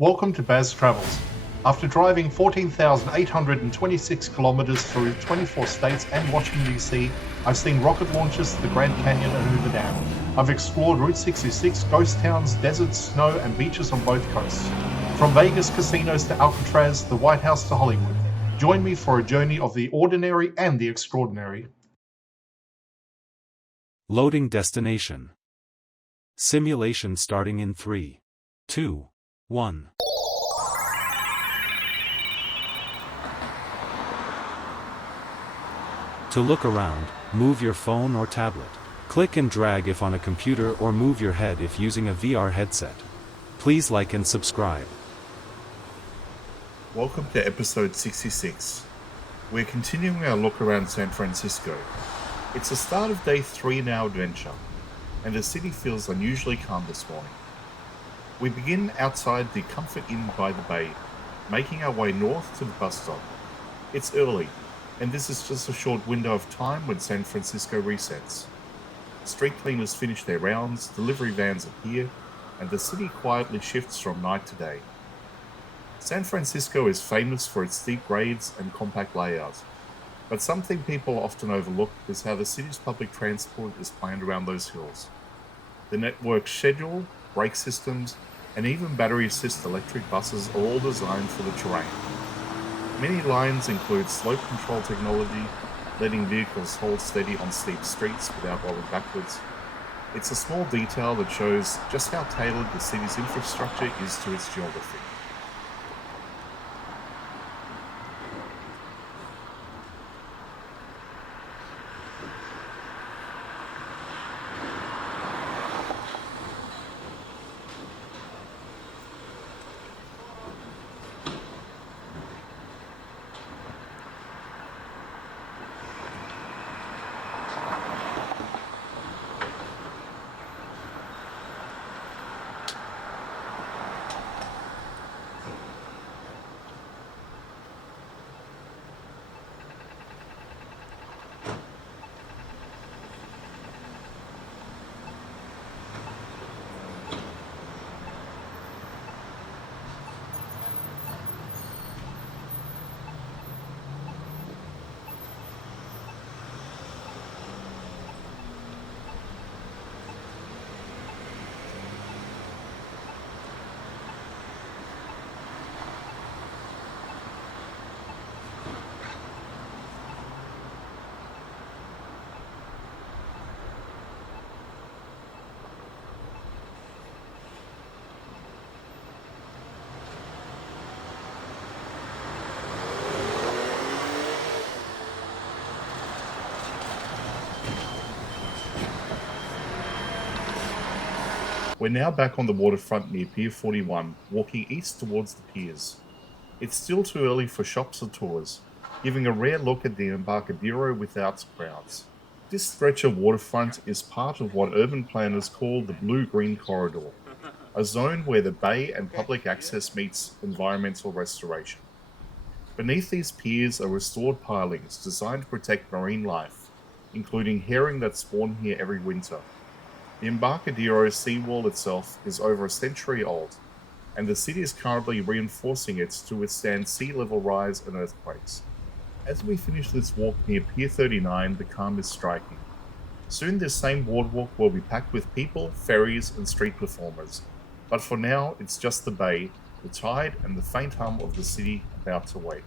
Welcome to Baz Travels. After driving 14,826 kilometers through 24 states and Washington, D.C., I've seen rocket launches to the Grand Canyon and Hoover Dam. I've explored Route 66, ghost towns, deserts, snow, and beaches on both coasts. From Vegas casinos to Alcatraz, the White House to Hollywood. Join me for a journey of the ordinary and the extraordinary. Loading destination. Simulation starting in 3, 2, 1. To look around, move your phone or tablet. Click and drag if on a computer or move your head if using a VR headset. Please like and subscribe. Welcome to episode 66. We're continuing our look around San Francisco. It's the start of day 3 in our adventure, and the city feels unusually calm this morning. We begin outside the Comfort Inn by the bay, making our way north to the bus stop. It's early, and this is just a short window of time when San Francisco resets. Street cleaners finish their rounds, delivery vans appear, and the city quietly shifts from night to day. San Francisco is famous for its steep grades and compact layout, but something people often overlook is how the city's public transport is planned around those hills. The network's schedule, brake systems, and even battery-assist electric buses are all designed for the terrain. Many lines include slope control technology, letting vehicles hold steady on steep streets without rolling backwards. It's a small detail that shows just how tailored the city's infrastructure is to its geography. We're now back on the waterfront near Pier 41, walking east towards the piers. It's still too early for shops or tours, giving a rare look at the Embarcadero without crowds. This stretch of waterfront is part of what urban planners call the Blue-Green Corridor, a zone where the bay and public access meets environmental restoration. Beneath these piers are restored pilings designed to protect marine life, including herring that spawn here every winter. The Embarcadero seawall itself is over a century old, and the city is currently reinforcing it to withstand sea level rise and earthquakes. As we finish this walk near Pier 39, the calm is striking. Soon this same boardwalk will be packed with people, ferries, and street performers, but for now it's just the bay, the tide, and the faint hum of the city about to wake.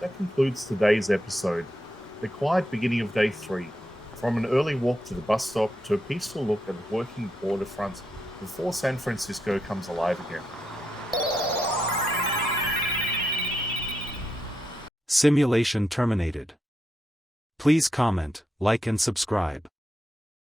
That concludes today's episode. The quiet beginning of day 3, from an early walk to the bus stop to a peaceful look at the working waterfront before San Francisco comes alive again. Simulation terminated. Please comment, like and subscribe.